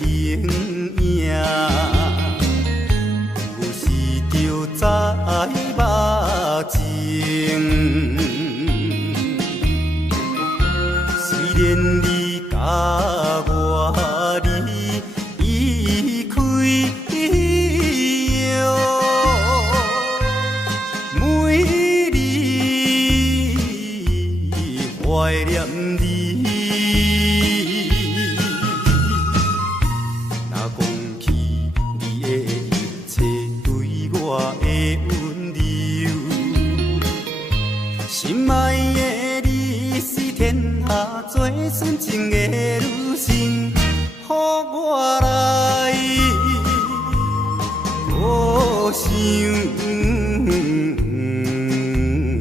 形影，有时就知目情。虽然你甲我离开后，每日怀念你。若讲起你的一切对我的温柔，心爱的你是天下最纯情的女性，予我来好想。你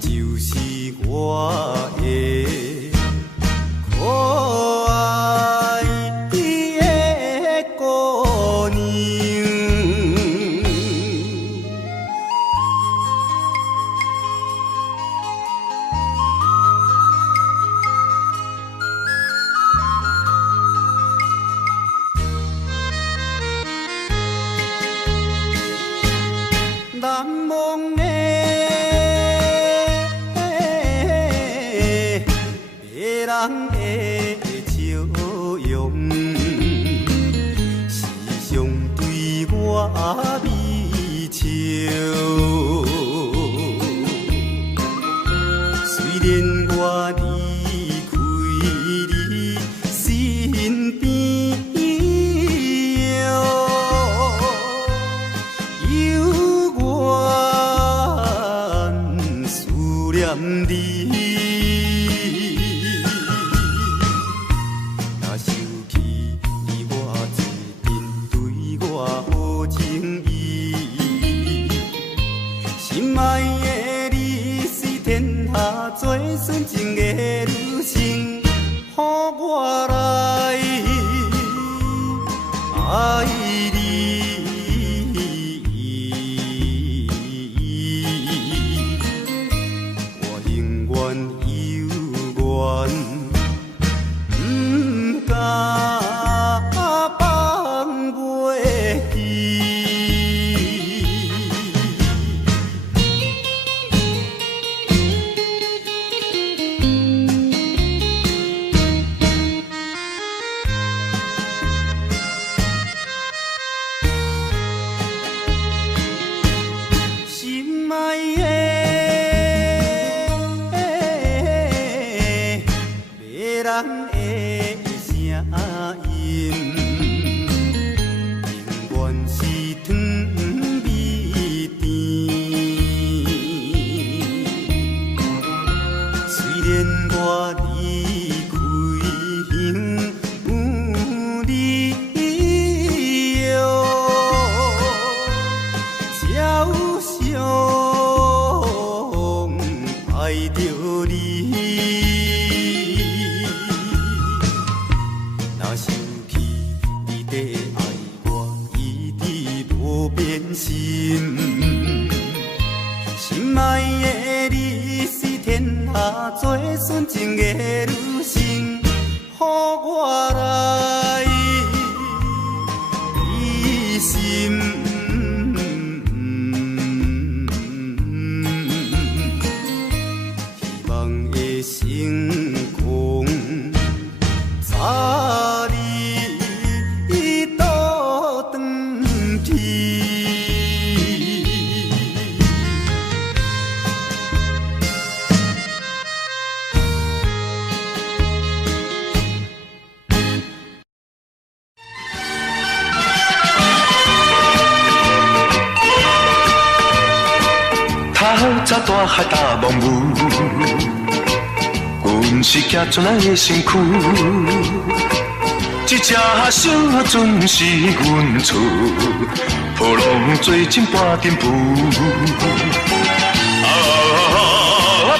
就是我的可爱的姑娘。难忘的别人的笑容，时常对我微笑。虽然我离开你身边后，犹原思念你。若想起我一定对我好情意，心爱的你是天下最纯情的女性，予我来爱你。我永远犹原不敢放袂记。心爱的别人的声音，永远是糖蜜甜。虽然我离开有你后，照常爱着你。若想起你的爱我，一直无变心。心爱的你是天下最纯情的女性，予我来依心。希望会成功，早日倒转去。透早大海大茫雾，阮是行船仔的身躯，一只小船是阮厝，波浪做阵半阵浮，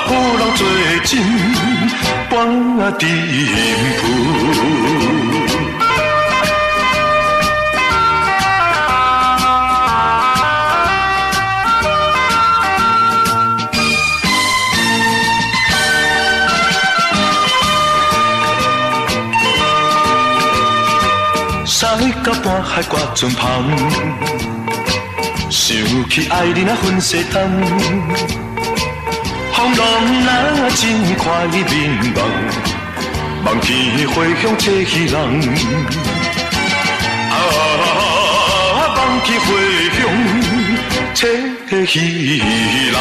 波浪做阵半阵浮。到半海挂船旁，想起爱人啊粉西汤，风浪若真快面望，望见花香车戏人，望见花香车戏人。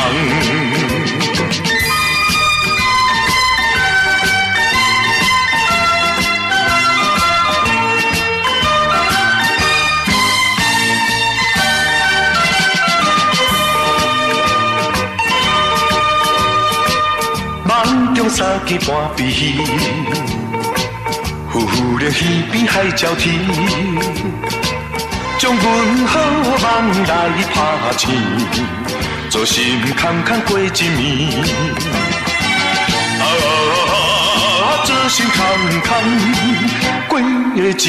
梦中三更半闭戏，忽然耳边海鸟啼，将阮好梦来拍醒，做心空空过一暝。做心空空过一暝。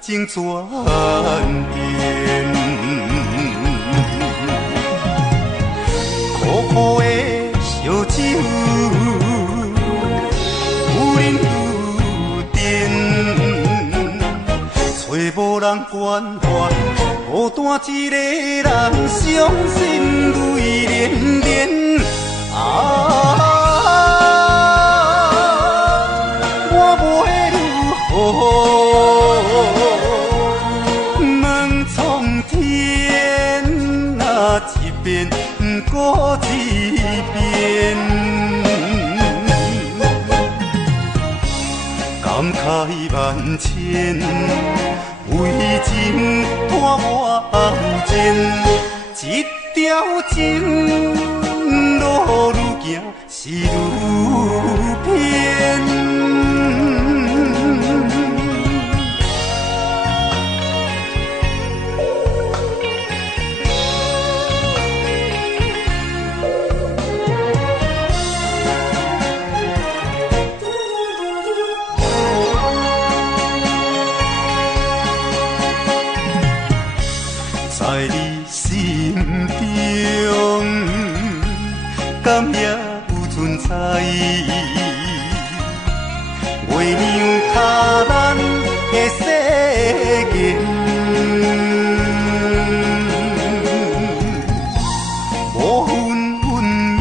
情转变，苦苦的烧酒，有人有甜，找无人关怀，孤单一个人，伤心泪连连。我袂如何？过一遍，感慨万千，为情拖我后前，一条情路愈行是愈偏。敢也有存在，为让他咱的世界，无分运命，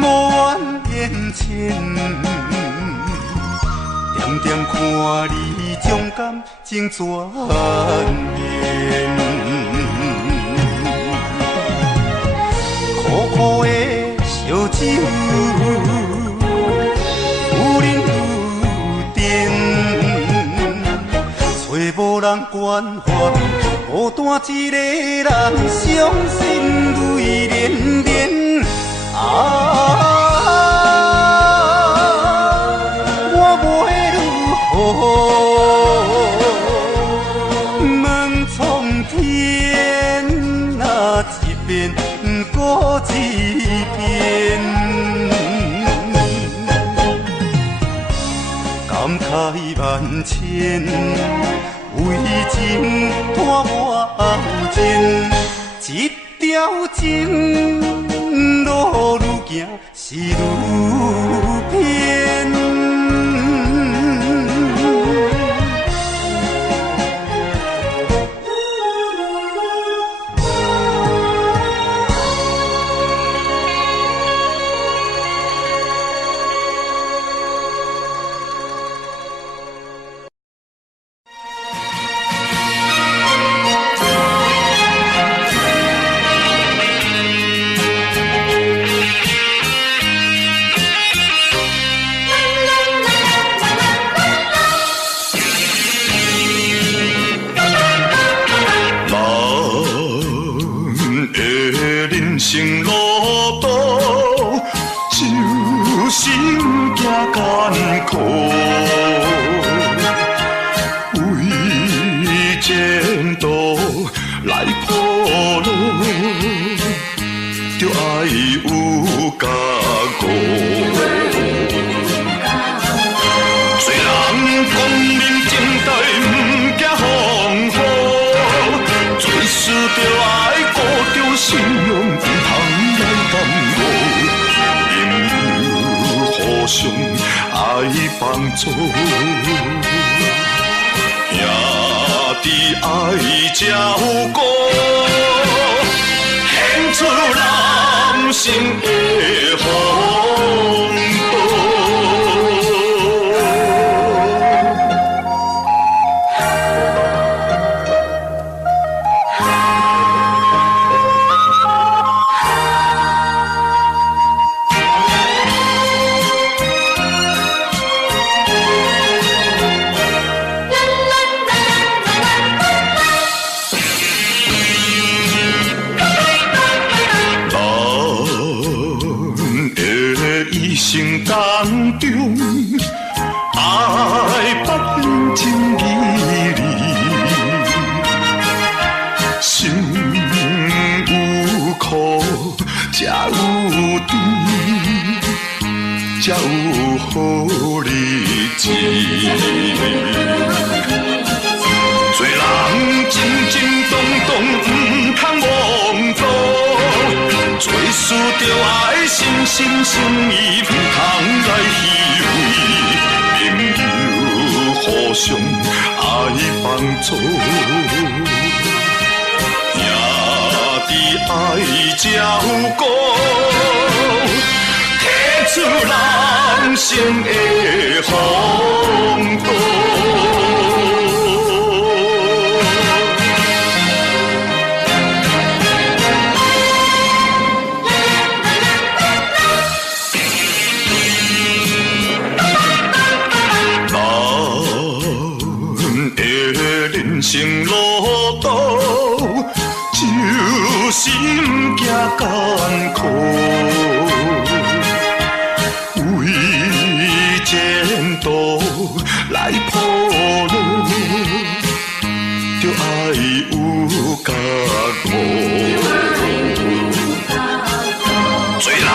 无怨言牵，点点看你将感情转变。苦苦的烧酒，有人有甜，找无人关怀，孤单一个人，伤心泪连连。我袂如何？问苍天那一遍。过一遍，感慨万千，为情拖我后前，一条情行是愈偏。生路途就是行艰苦，为前途来铺路，就爱有觉悟。虽然光明正大不惊风雨，做事就爱顾着信用。互相爱帮助，兄弟爱照顾，献出人生的风度。生当中，爱不变情义理，心有苦，才有甜，才有好日子。做人正当当，不通妄图。做事就爱心心诚意，不通来虚伪。朋友互相爱帮助，兄弟爱照顾，提出人生的风度。人生路途就是不惊艰苦，为前途来铺路，就爱有觉悟。做人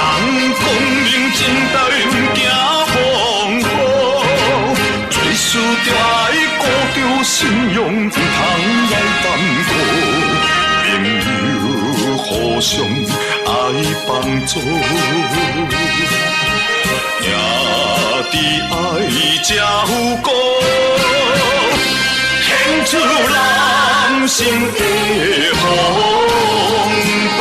光明正大，不惊风雨，做事就爱顾着信用，不通来耽误。朋友互相爱帮助，兄弟爱照顾，献出人生的风度。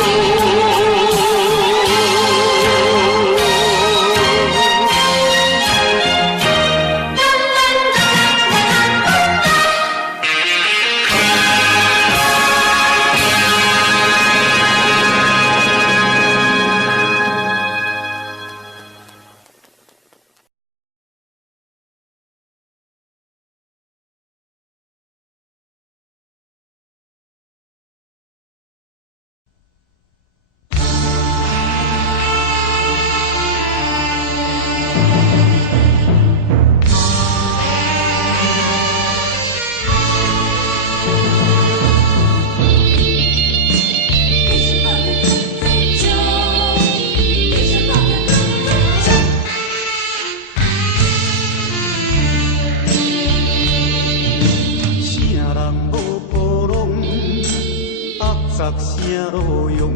声路用，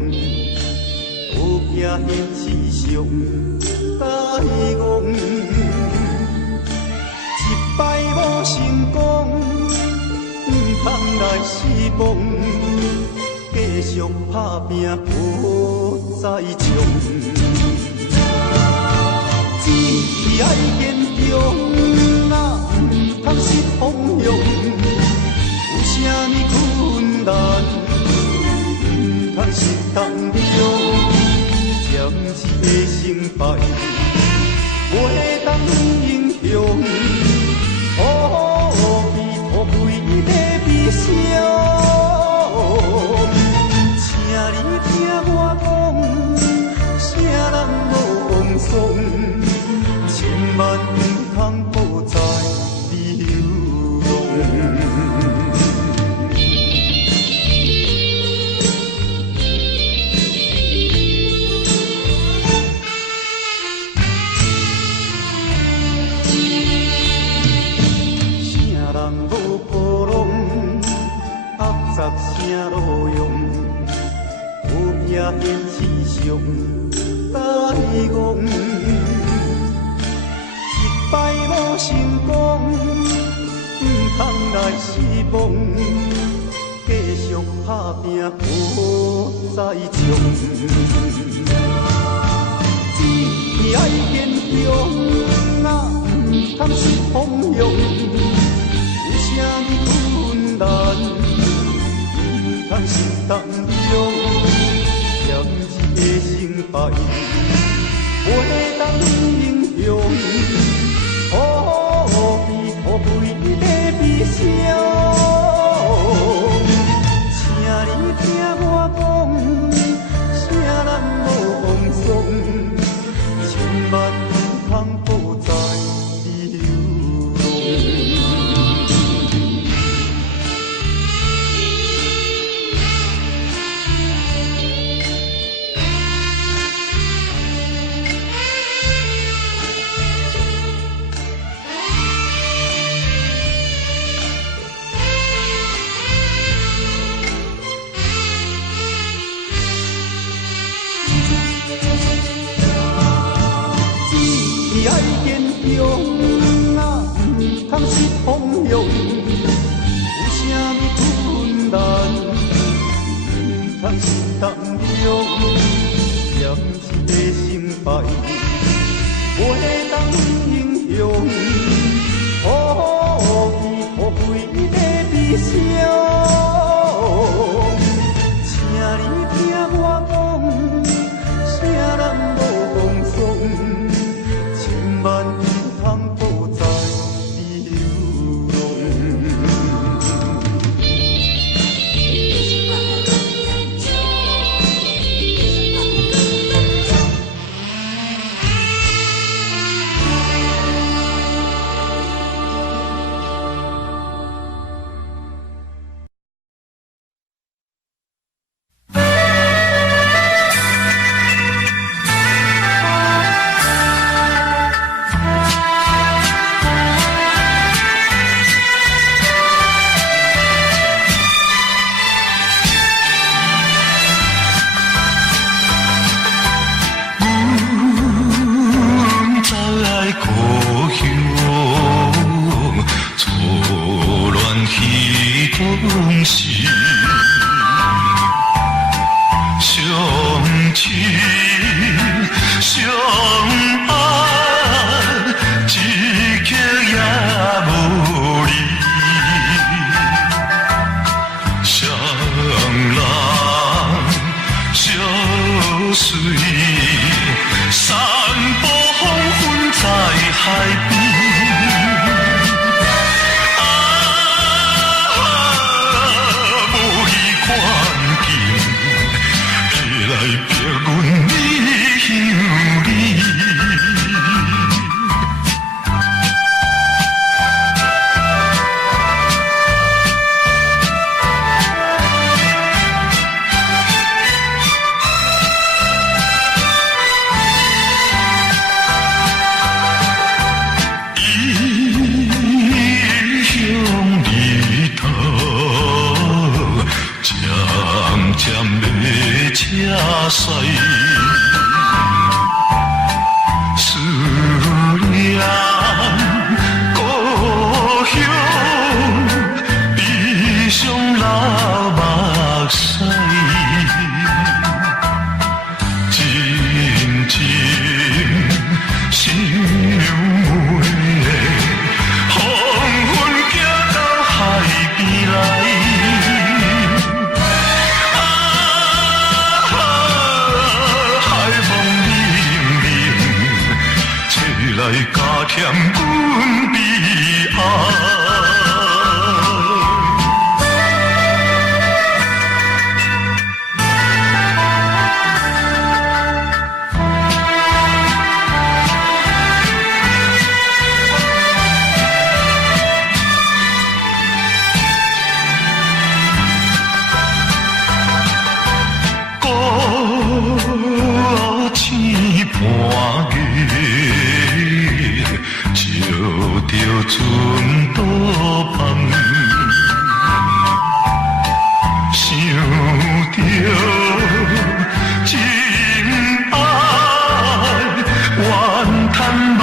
现实上改戆，一摆无成功，毋通来失望，继续打拼好再冲。志气爱坚强，若毋通失方向，有啥物困难毋通失当量，暂时的成败袂当影响，何必拖累在悲伤？请你听我讲，啥人无妄想，千万毋通抱在流浪。啥人无波浪，压杂啥路用？好拼现实上改戆，一摆无成功，毋通来失望，继续打拼好再冲。志气爱坚强，若毋通失方向，有啥物困难毋通失当量，暂时的成败袂当影响，何必拖累在悲伤？请你听我讲，啥人无妄想，千万毋通抱在流浪。志爱坚强，若毋通失方向，有啥物困难毋通失当量，暂时的成败袂当影响，何必拖累在悲伤？请你听我讲，啥人无妄想，千万毋通抱在流浪。渐渐的车驶，思念故乡，悲伤流目屎，真情想袂。来加添阮悲哀。船渡旁，想着真爱，怨叹目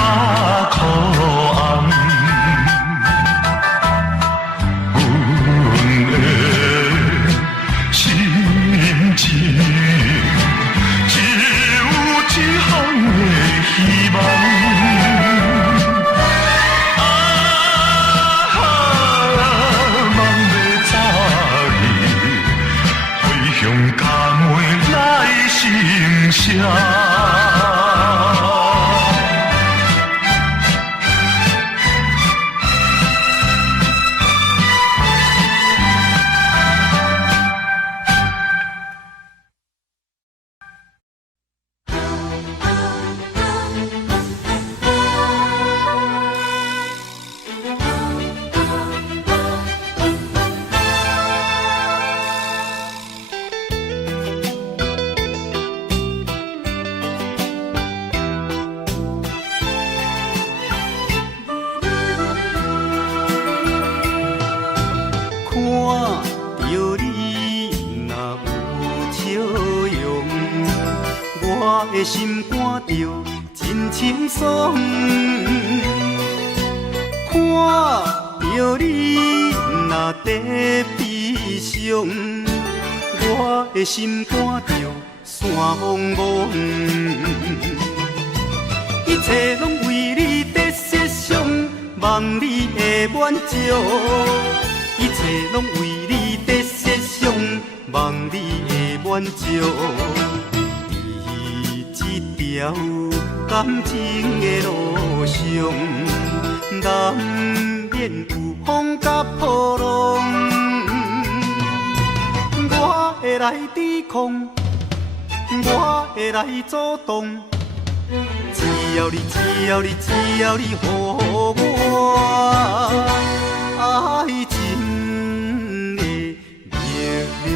眶红。阮的心情，只有一项的希望。心肝着真清爽，看着你若在悲伤，我的心肝着山茫茫，一切拢为你在设想，望你的满足，一切拢为你在设想，望你的满足。条感情的路上，难免有风甲波浪，我会来抵抗，我会来阻挡，只要你，只要你，只要你予我爱情的力量。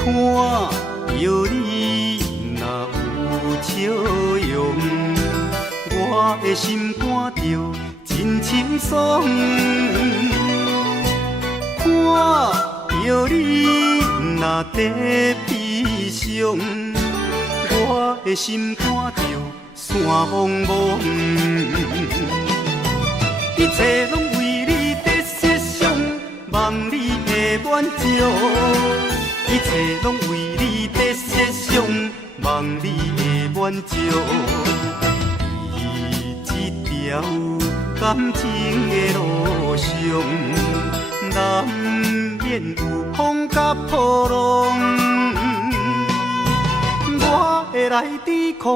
看着你若有笑容，我的心肝着真清爽。看着你若在悲伤，我的心肝着山茫茫。一切拢为你在设想，望你的满足。一切拢为你在设想，望你的满足。在这条感情的路上，难免有风甲波浪，我会来抵抗，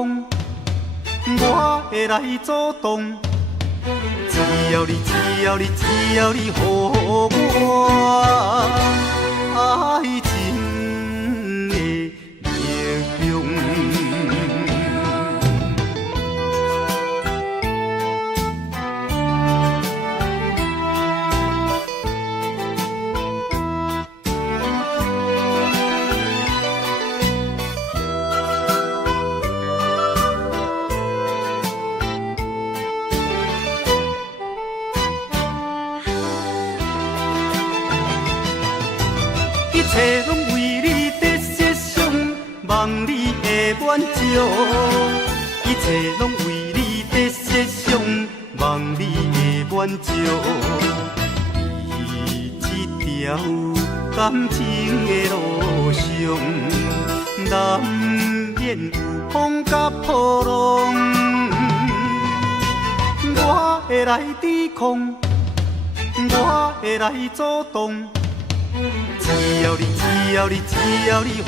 我会来阻挡。只要你，只要你，只要你予我爱情的力量。一切拢为你在设想，望你的满足。在这条感情的路上，难免有风甲波浪，我会来抵抗，我会来阻挡。只要你予我爱情的力量。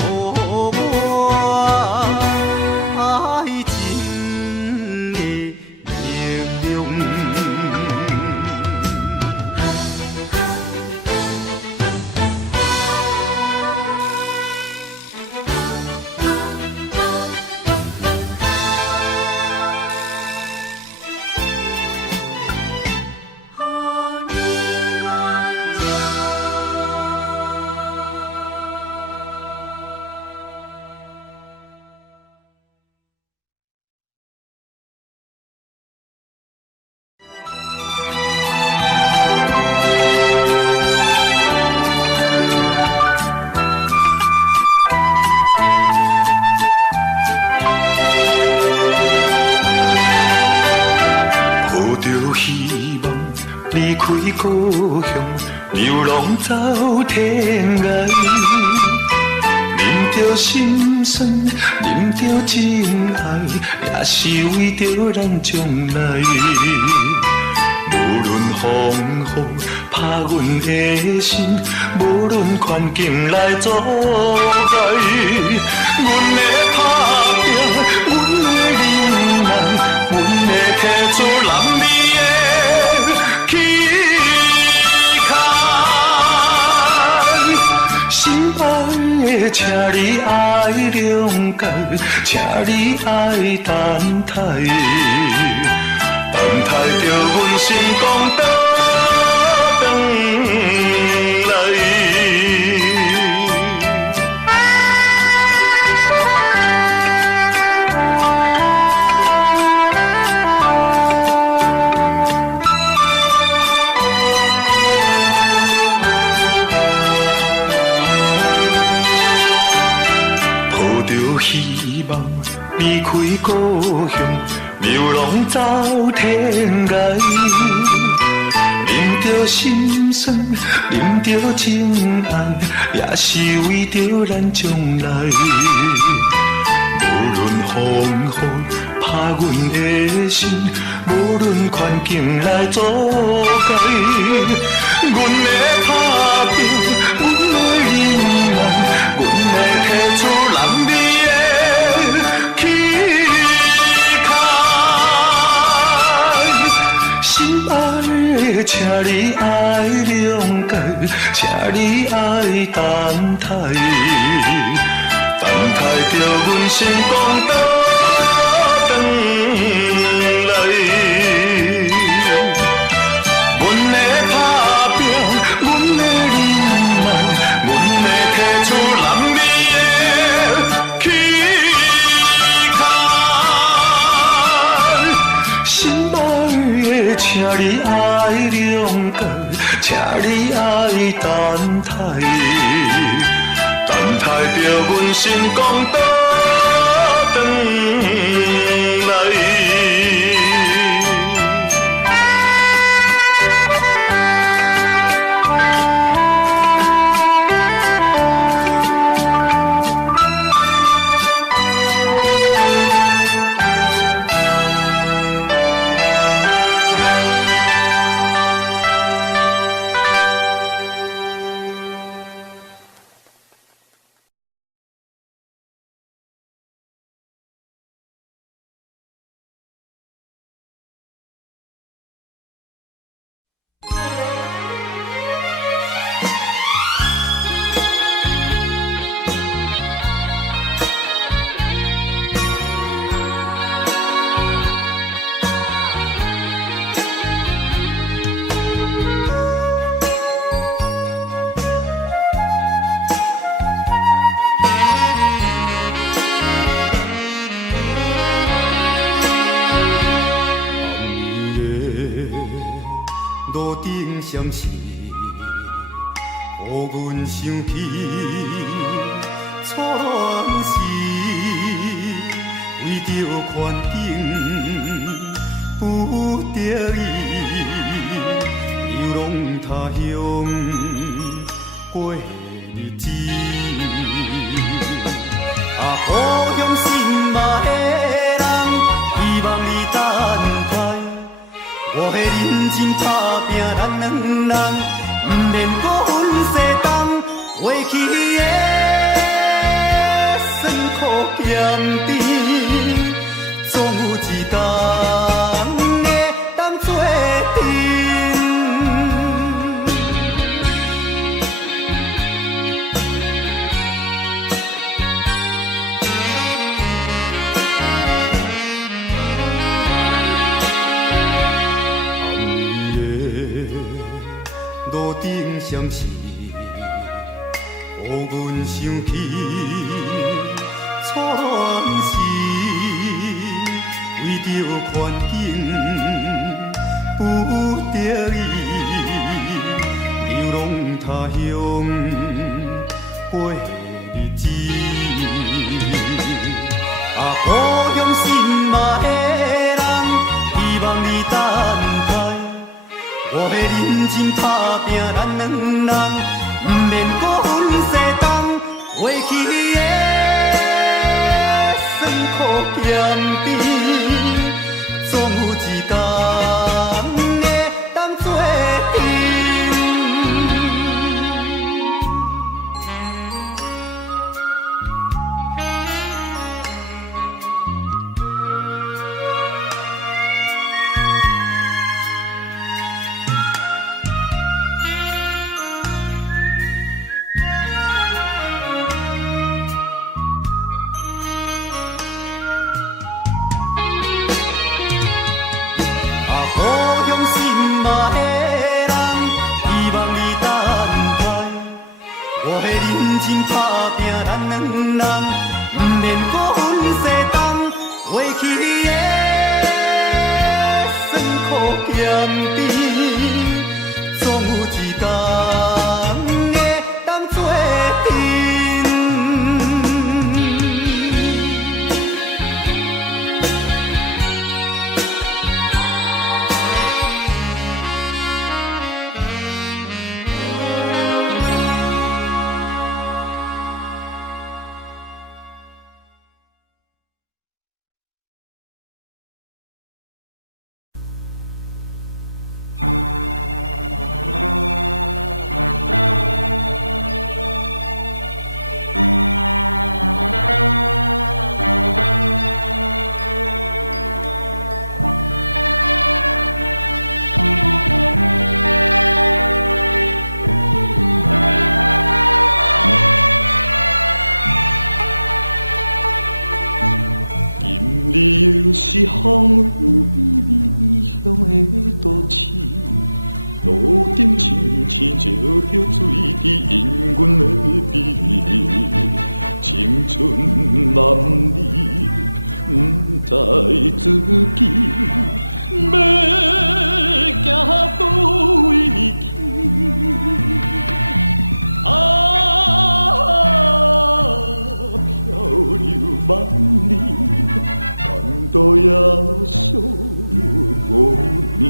故乡流浪走天涯，饮着心酸，饮着情爱，也是为着咱将来。无论风雨拍阮的心，无论环境来阻碍，阮会打拼，阮会忍耐，阮会提出男儿的气。心爱的，请你爱谅解，请你爱等待，等待着阮心肝倒转来。希望离开故乡，流浪走天涯，饮着心酸，饮着情爱，也是为着咱将来。无论风雨拍阮的心，无论环境来阻碍，阮会打拼，阮会忍耐，阮会提出男儿。请你爱谅解，请你爱等待，等待着阮心肝倒转来。阮会打拼，阮会忍耐，阮会提出男儿的气概。心爱的，请你爱谅解，请你爱等待，等待着阮心肝倒转来。闪是，予阮想起，全是着环境不得已，流浪他乡过日子。故乡心嘛的人，希望你等待。我要认真打拼，咱两人不免搁分西东。过去的酸苦咸甜，总有一天会当作阵。路顶闪烁，予阮想起喘息。为着环境不得已，流浪他乡过日子。故乡心嘛的人，希望你等待。我要认真打拼，咱两人不免搁分西东。过去的酸苦咸甜，总有一天会当作阵。是风雨微微异乡的都市，路顶青青照着水池，因阮的美丽。青春男女不知自己要行倒位去。漂流万里。都要守过你。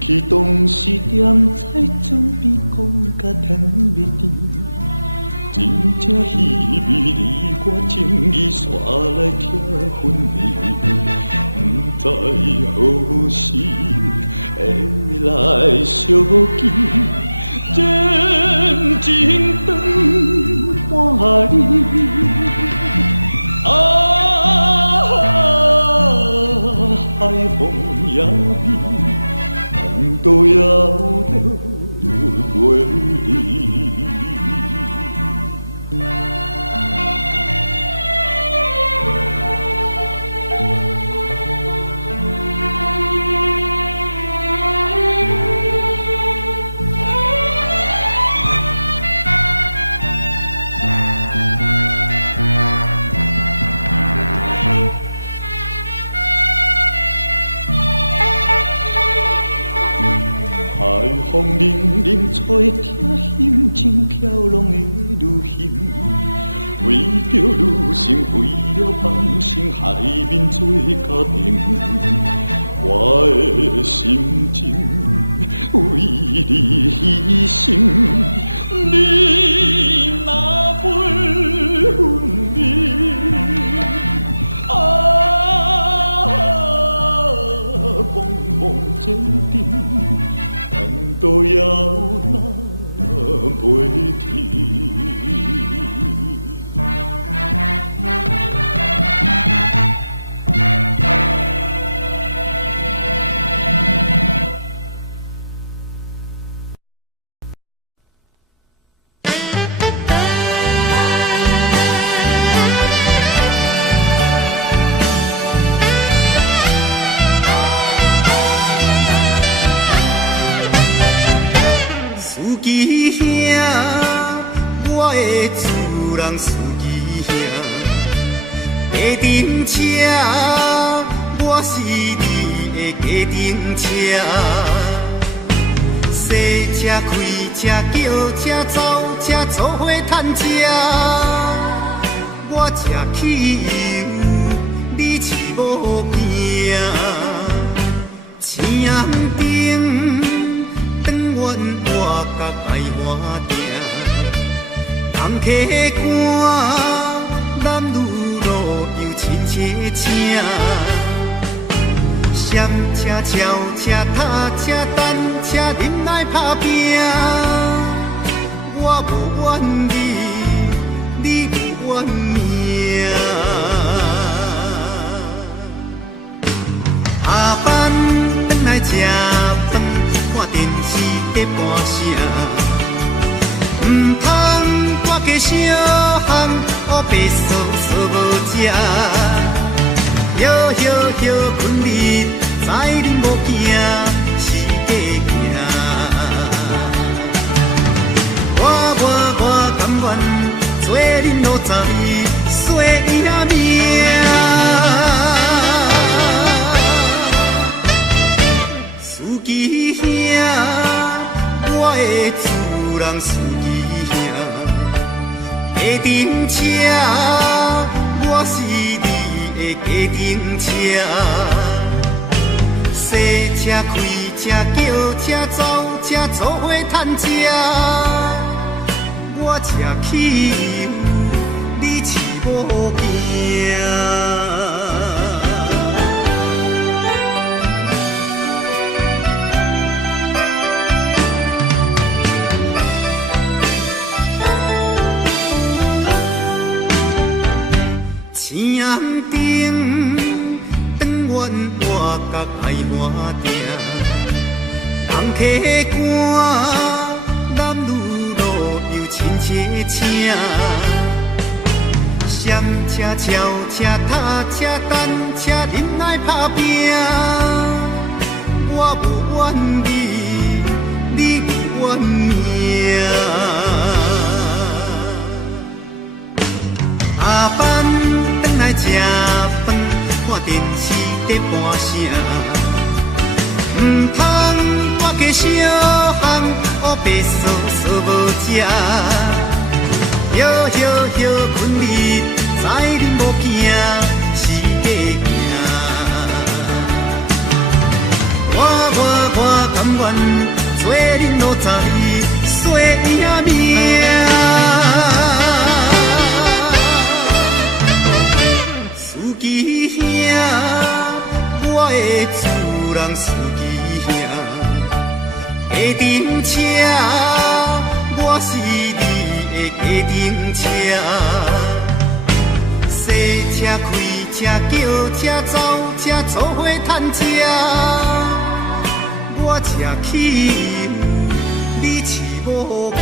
去当时踮在准备讲甲天要甜，真正稀微离我情意煞来拆分离，不知何时会来相见，渐渐长半里。海风也美。都要落泪。风冷冷吹，听心情飘浪的旅行，为着女性为了放心，海面做家庭。我的心情为你牺牲，你若袂分离，茫茫前程，梦都遥若袂停。司机兄，计程车，我是你的计程车。洗车、开车、叫车、走车，做伙赚吃。我吃汽油，你饲某囝。青灯长远我甲排换定。人客官，男女老幼亲切请，闪车、超车、踏车、单车，恁来打拼。我无怨你，你有怨命。下班转来吃饭，看电视在播啥？唔通我加小项，黑白素素无食。摇摇摇困日，知恁无惊是假行。我甘愿做恁路仔，洗赢命。司机兄，我的主人司机兄，计程车，我是你的计程车。洗车、开车、叫车、走车，做伙赚吃。我吃汽油，你饲某囝。青灯长远我甲排换定，人客官，男女老幼亲切请。闪车、超车、踏车、单车，恁来打拼。我无怨你，你有怨命。下班转来吃饭，看电视在播啥？唔通我加小项，黑白素素无食。摇摇摇困日，知恁无惊是假行。我甘愿做恁路仔，洗赢命。司机兄，我的主人司机兄，计程车，我是你的计程车。洗车、开车、叫车、走车，做伙赚吃。我吃汽油，你饲某囝。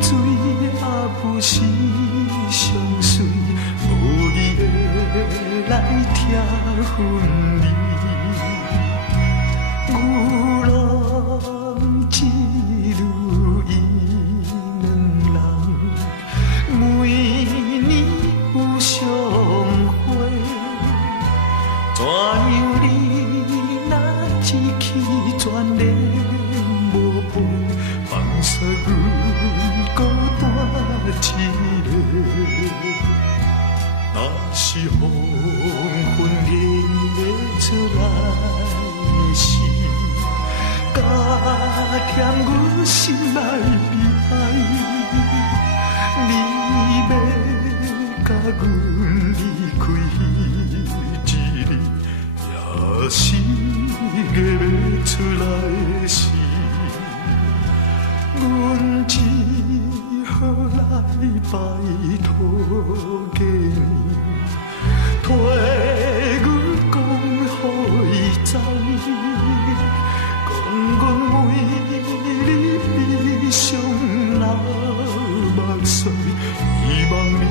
水也不是上水，无义的来听分离。牛郎织女伊两人，每年有相会。怎样你若一去全然无陪，放下阮孤单一个。若是黄昏月要出来的时，加添阮心内悲哀。你要甲阮离开一日，也是月要出来的时，阮只好来拜托家己，替阮讲予伊知，讲阮为你悲伤流目屎，希望你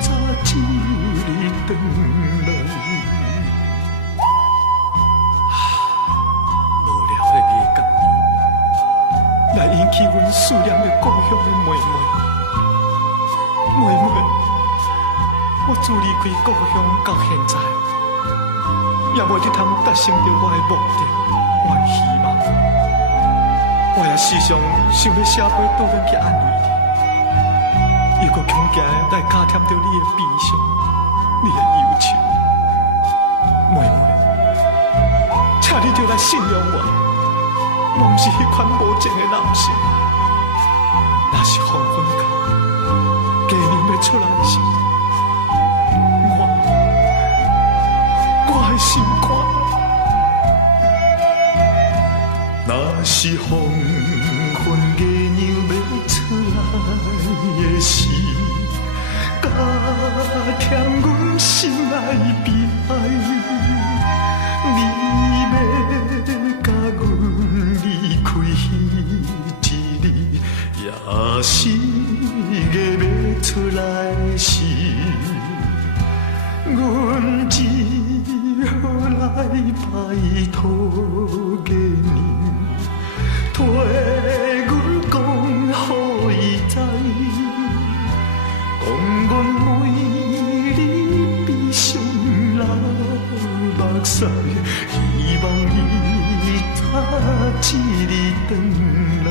早一日回来。无聊的夜间暝，来引起阮思念着故乡的妹妹。妹妹，我自离开故乡到现在，也袂得通达成着我的目的，我的希望。我也时常想要写杯倒转去安慰你，又搁恐惊来加添着你的悲伤，你的忧愁。妹妹，请你就来信任我，我不是迄款无情的男性。若是黄昏到，鸡娘要出来时，我的心肝。若是黄昏月娘要出来的时，加添阮心内悲哀。你要甲阮离开一日，也是月要出来时，阮只好来拜托家己，替阮讲予伊知，讲阮为你悲伤流目屎，希望你早一日回来。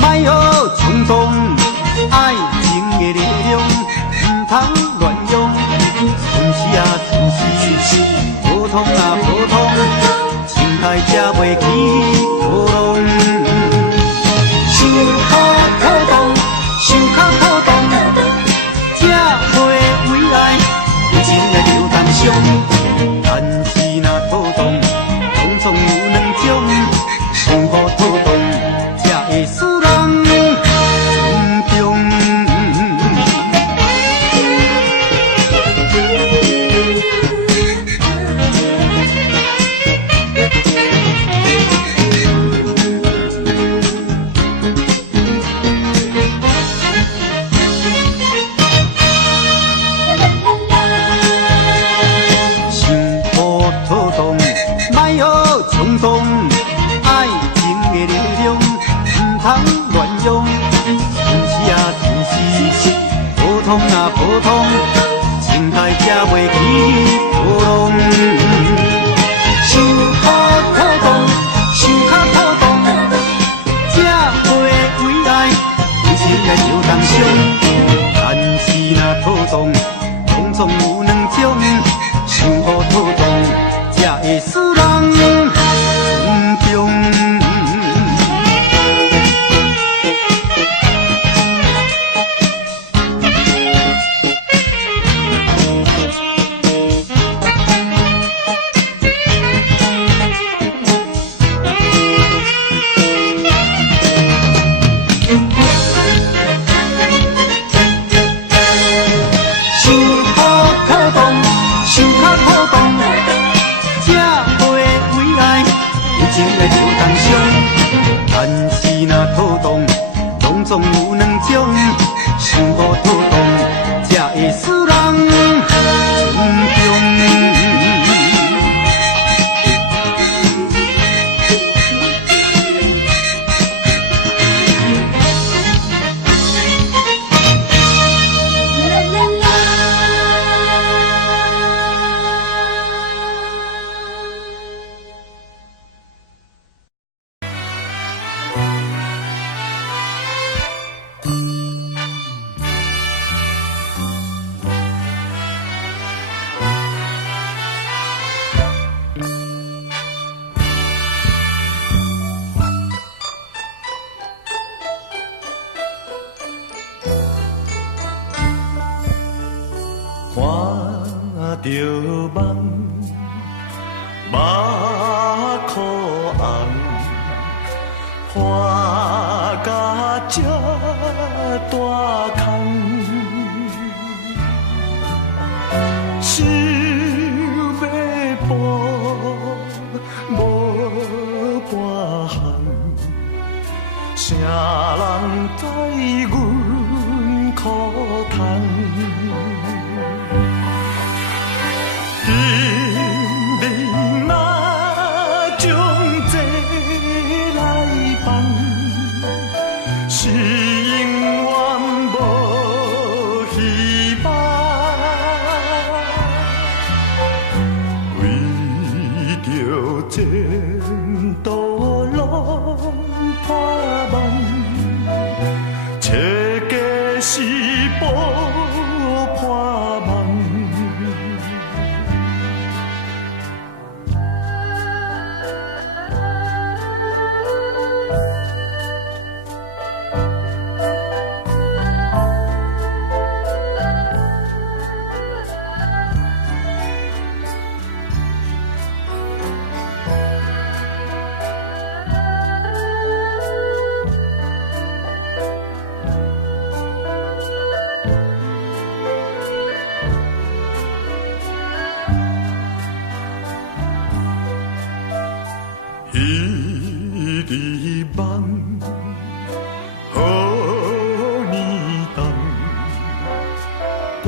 莫学冲动，爱情的力量唔通乱用，顺时啊顺时，普通啊普通，情海才袂起波浪。想好拖动，想较拖动，才袂为爱，有情来就当伤。但是若拖动，拢总有两种，想好拖动。才会使人尊重。想好拖动，莫学冲动，爱情的力量。唔通乱用，顺时啊顺时，普通啊普通，情海才袂起波浪。想好拖动，想较拖动，才袂为爱，有情来就当伤。但是若拖动，拢总有两种，想想予土动，才会使人尊重。想较土动，才袂为爱，为情来着重伤。但是若土动，拢总有两种，想予土动，才会使人尊重。看着梦，目眶红，破甲这大空，想要步无半项，谁人知阮苦痛？今日若将这来办，是永远无希望。为着前途路破梦，切计是步破梦。彼日梦，好年冬，半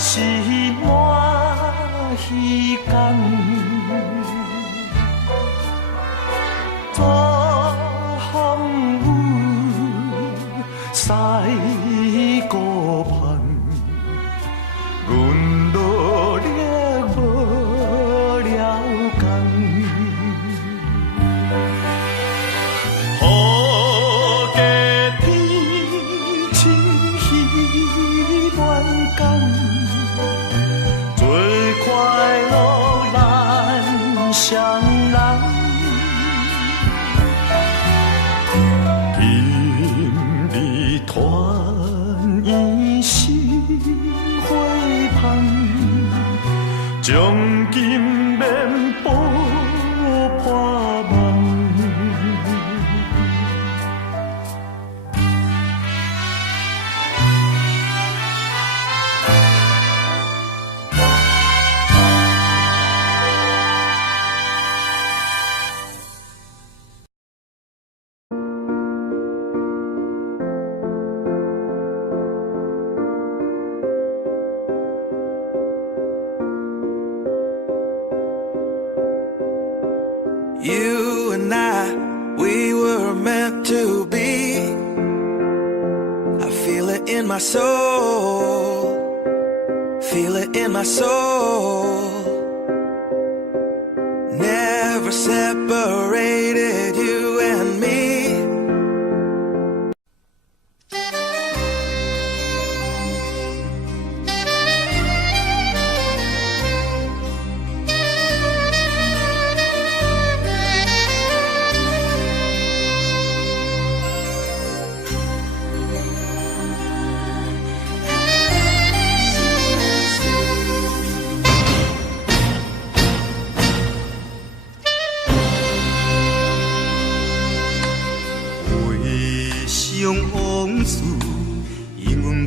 是满虚空，早风雨，西孤盼，阮努力无了工。雨加天，清稀乱讲，做快乐咱双人。今日团圆心花香，将金面补破梦。You and I, we were meant to be. I feel it in my soul, feel it in my soul. Never separated, you and me.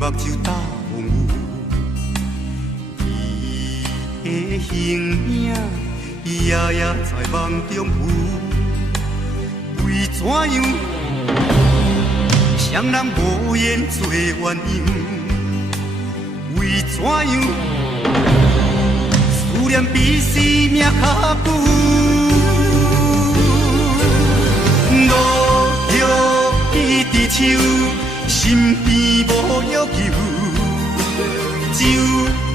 目睭打雾雾，伊的形影夜夜在梦中浮。为怎样双人无言做鸳鸯？为怎样思念比生命较久？路着伊伫手，身边无约求，只有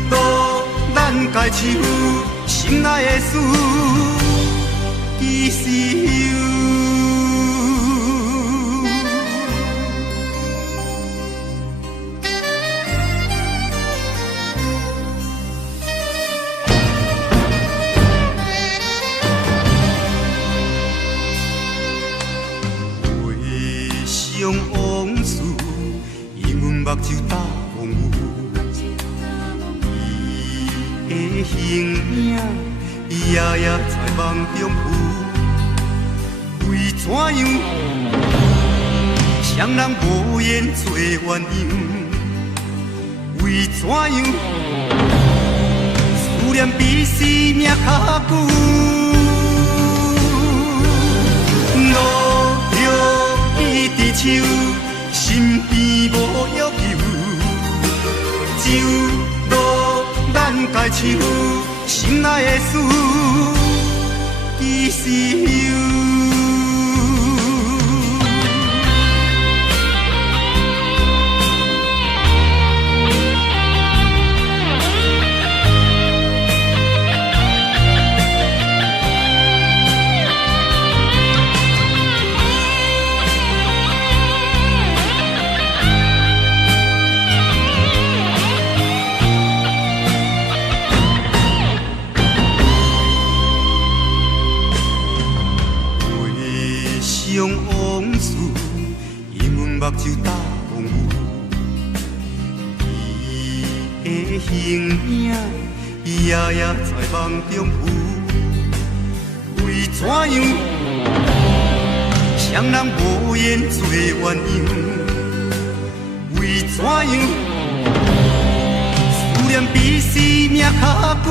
渡咱家手，心爱的事，其实有。往事，因阮目睭打风雨，伊的形影夜夜在梦中浮。为怎样双人无言做鸳鸯？为怎样思念比生命较久？伊伫手，身边无约求，只有渡咱家手，心爱的事，其实有。往事，因阮目睭打风雨，伊的形影夜夜在梦中浮。为怎样双人无言做鸳鸯？为怎样思念比生命较久？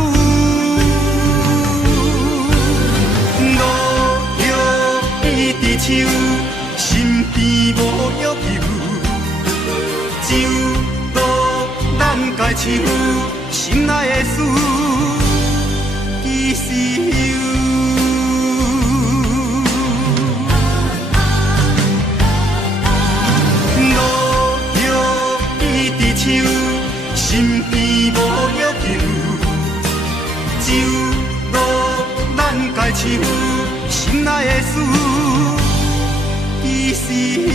伊伫手，身边无约求，只有渡咱家手，心爱的事，其实有。路着伊伫手，身边无约求，只有渡咱家手，心爱的事。其实有。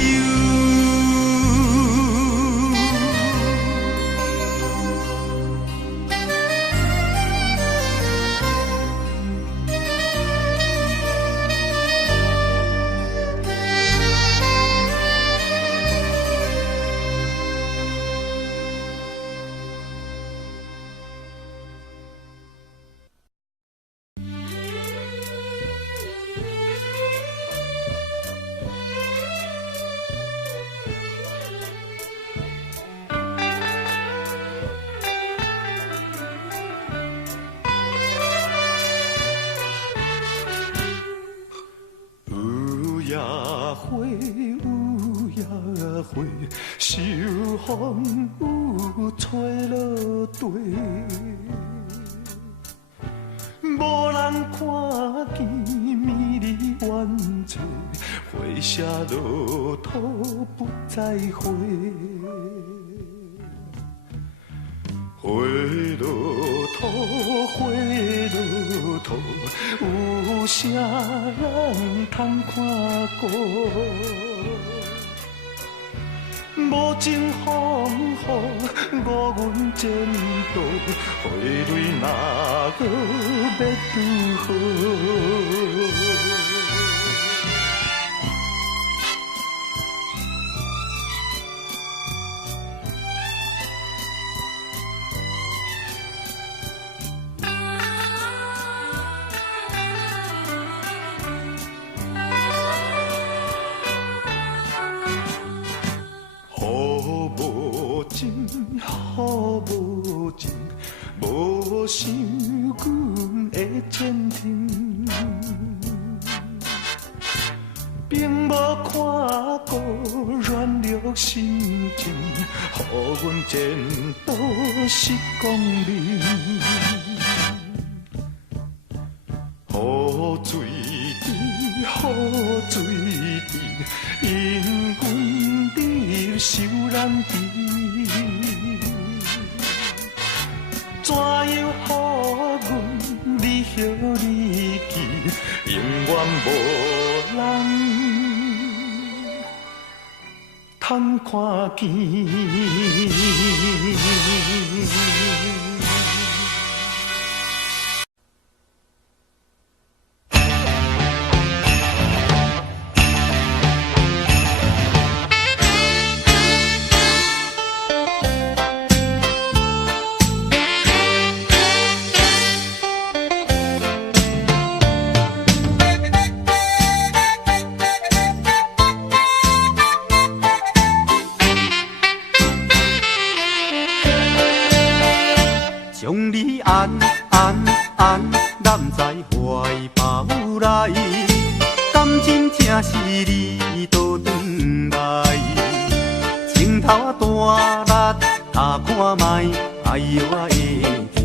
花有野花，秋风有吹落地，无人看见美丽远坐，花谢落土不再花。花落土，花落土，有啥人通看过？无情风雨，误阮前途，花蕊嘛搁要拄好。雨无情，好无情，无想阮会前程。并无看过软弱心情，予阮前途是光明。雨水池，雨水池，因阮你受难池。怎样予阮你许你记，永远无人通看见。将你安揽在怀抱内，感情正是你倒转来，情头啊大力打看卖，哎呦啊会疼，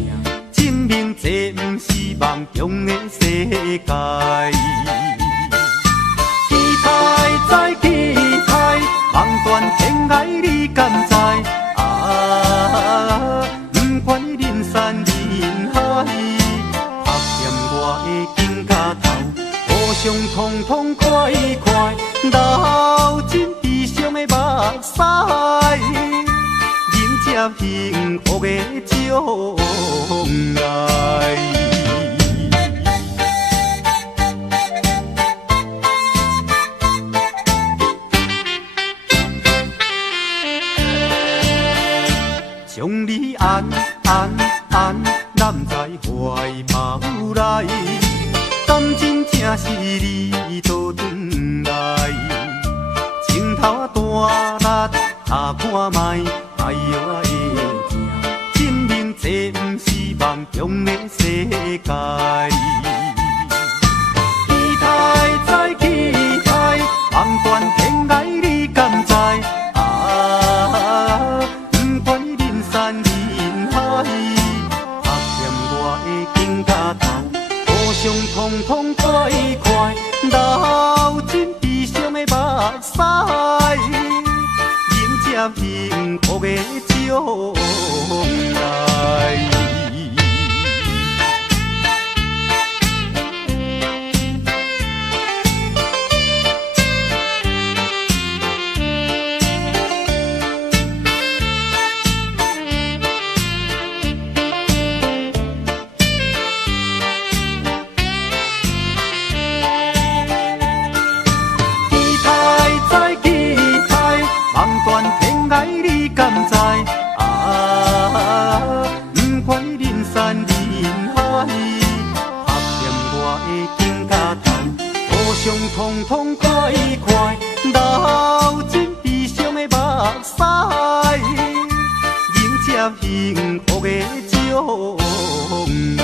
证明这不是梦中的世界。期待再期待，望断天涯你敢知？不管人山人海，拍念我的肩胛头，互相痛痛快快，流尽悲伤的目屎，迎接幸福的将来。将你安揽在怀抱内，感情正是你倒转来，情头大力打看卖，哎呦啊会疼，证明这不是梦中的世界。期待再期待，望断天涯你敢知？山人海，拍念我的肩胛头，互相痛痛快快，流尽悲伤的目屎，迎接幸福的将来。不管人山人海，拍念我的肩胛头，互相痛痛快快，流尽悲伤的目屎，迎接幸福的将来。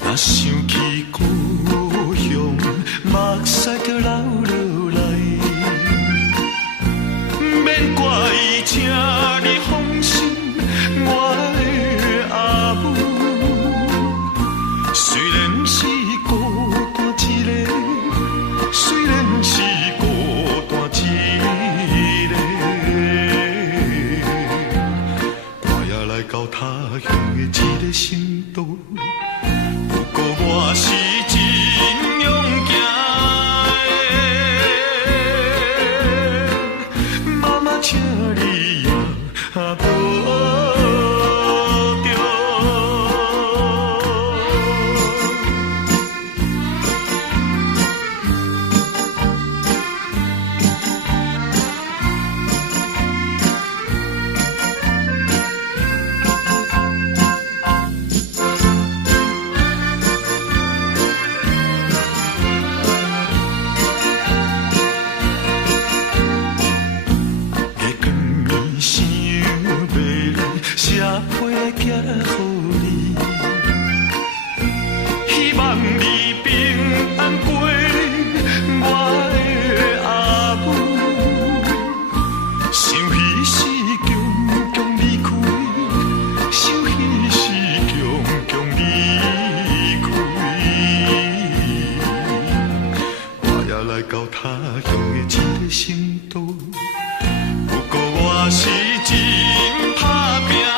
若想起故乡，目屎就流落来。免怪请你放心，我的阿母，虽然是孤单一个，虽然是孤单一个，我也来到他乡的一个城都。不过我是真勇敢的，妈妈，请你也保重。写批来寄予你，希望你平安过我的阿母。想彼时强强离开，想彼时强强离开，我也来到他乡的一个城都。不过我是真打拼的，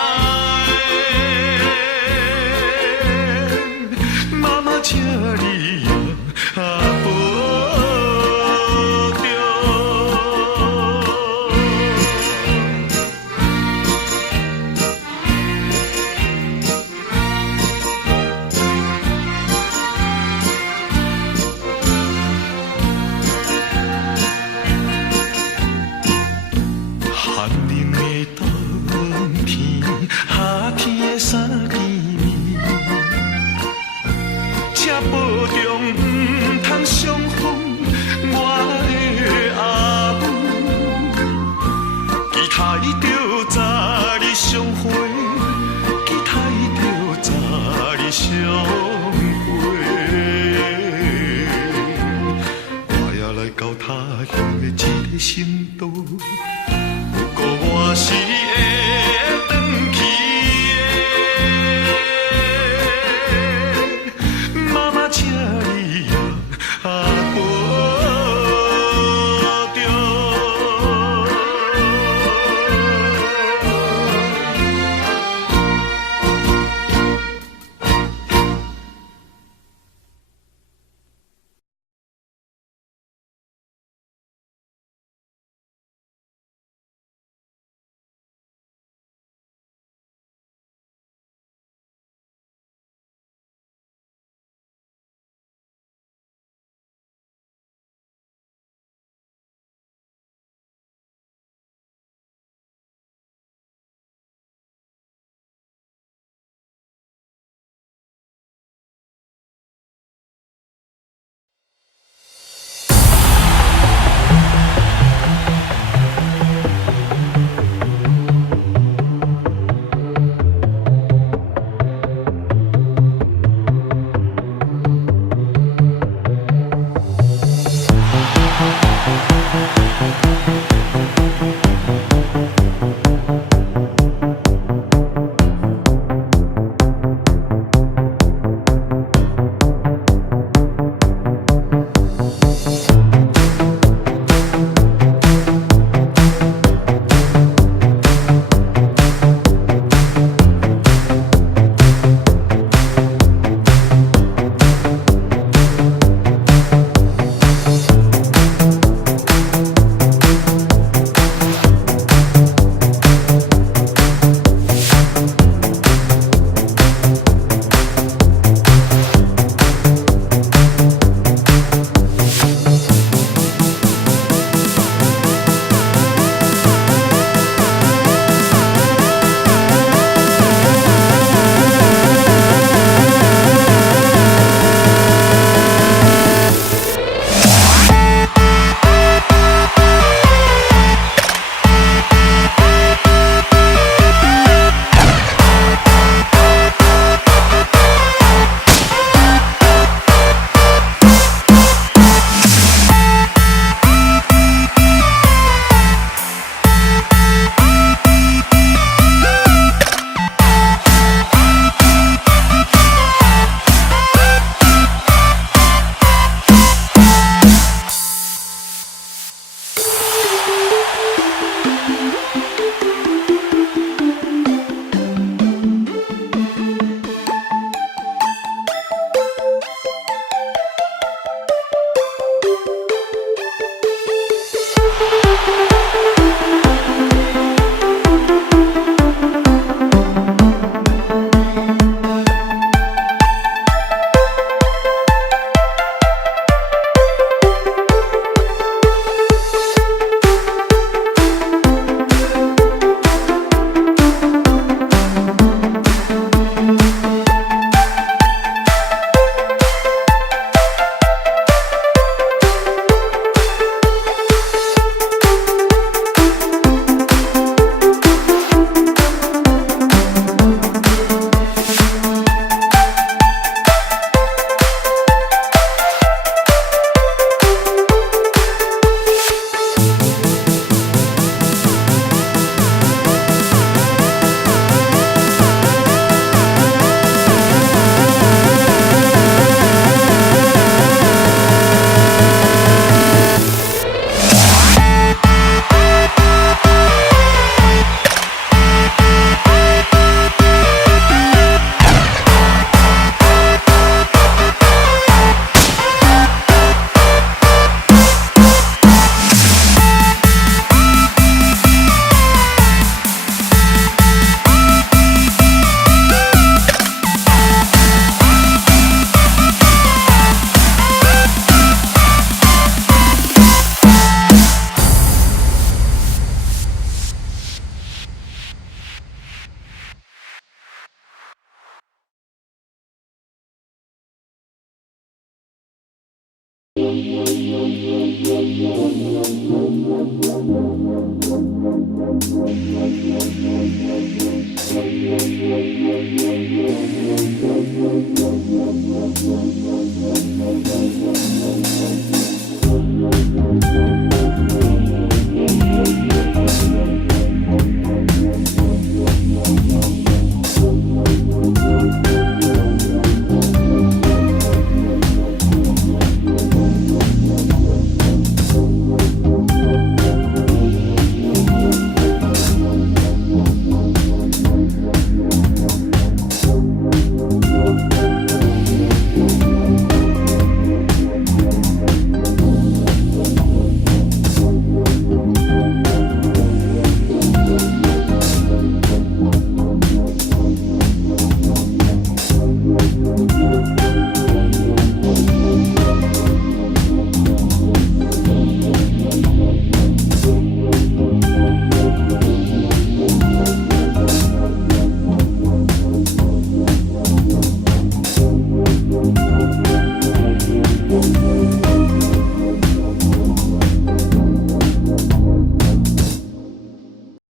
妈妈，请你也保重。寒冷的冬天，夏天的三更暝，请保重，唔通伤风我的阿母。期待着早日相会，期待着早日相会。我也来到他乡的一个城都。不过我是会